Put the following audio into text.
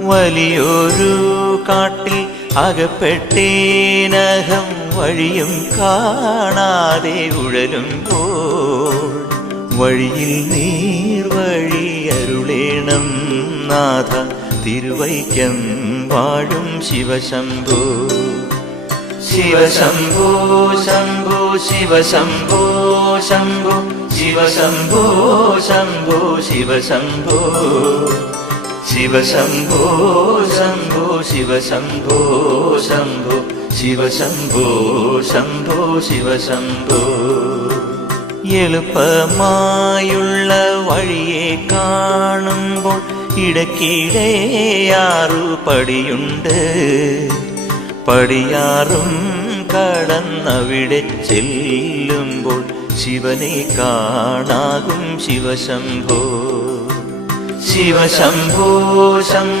വലിയൊരു കാട്ടിൽ അകപ്പെട്ടേനകം വഴിയും കാണാതെ ഉഴലുമ്പോൾ വഴിയിൽ നീർവഴി അരുളേണം നാഥ തിരുവൈക്കം വാഴും ശിവശംഭോ. ശിവശംഭോ ശംഭോ ശിവശംഭോ ശംഭോ ശിവശംഭോ ശംഭോ ശിവശംഭോ ശിവശംഭോ ശംഭോ ശിവശംഭോ ശംഭോ ശിവശംഭോ ശംഭോ ശിവശംഭോ. എളുപ്പമായുള്ള വഴിയെ കാണുമ്പോൾ ഇടയ്ക്കിടെയാറു പടിയുണ്ട്. പടിയാറും കടന്നവിടെ ചെല്ലുമ്പോൾ ശിവനെ കാണാകും ശിവശംഭോ. ശിവശംഭോ ശംഭോ